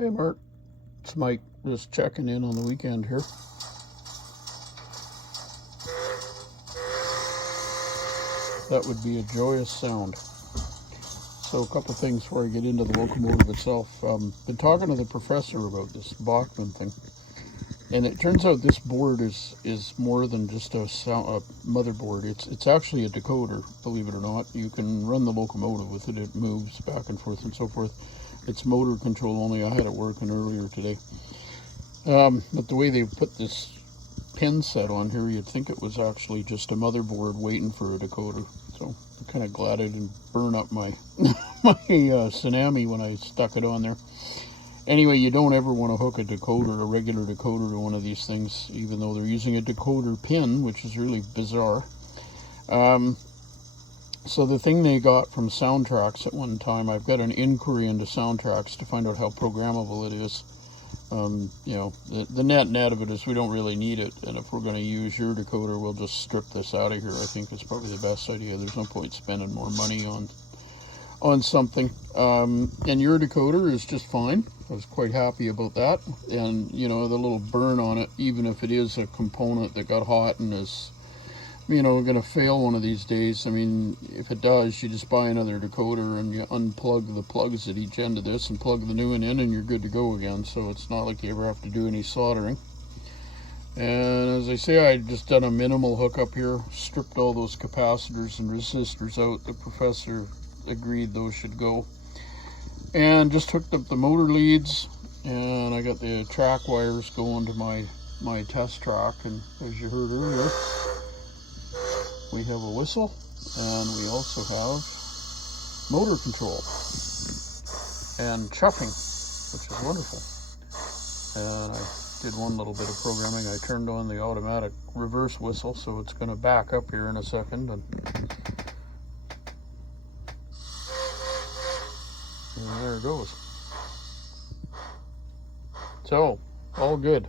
Hey Mark, it's Mike, just checking in on the weekend here. That would be a joyous sound. So a couple things before I get into the locomotive itself. Been talking to the professor about this Bachman thing, and it turns out this board is more than just a motherboard. It's actually a decoder, believe it or not. You can run the locomotive with it. It moves back and forth and so forth. It's motor control only. I had it working earlier today. But the way they put this pin set on here, you'd think it was actually just a motherboard waiting for a decoder. So I'm kind of glad I didn't burn up my my tsunami when I stuck it on there. Anyway, you don't ever want to hook a decoder, a regular decoder, to one of these things, even though they're using a decoder pin, which is really bizarre. So the thing they got from Soundtracks at one time, I've got an inquiry into Soundtracks to find out how programmable it is. You know, the net of it is we don't really need it, and if we're going to use your decoder, we'll just strip this out of here. I think it's probably the best idea. There's no point spending more money on something. And your decoder is just fine. I was quite happy about that. And, you know, the little burn on it, even if it is a component that got hot and is, you know, going to fail one of these days. I mean, if it does, you just buy another decoder and you unplug the plugs at each end of this and plug the new one in, and you're good to go again. So it's not like you ever have to do any soldering. And as I say, I just done a minimal hookup here, stripped all those capacitors and resistors out. The professor agreed those should go. And just hooked up the motor leads, and I got the track wires going to my test track. And as you heard earlier, we have a whistle, and we also have motor control and chuffing, which is wonderful. And I did one little bit of programming. I turned on the automatic reverse whistle, so it's going to back up here in a second. And there it goes. So, all good.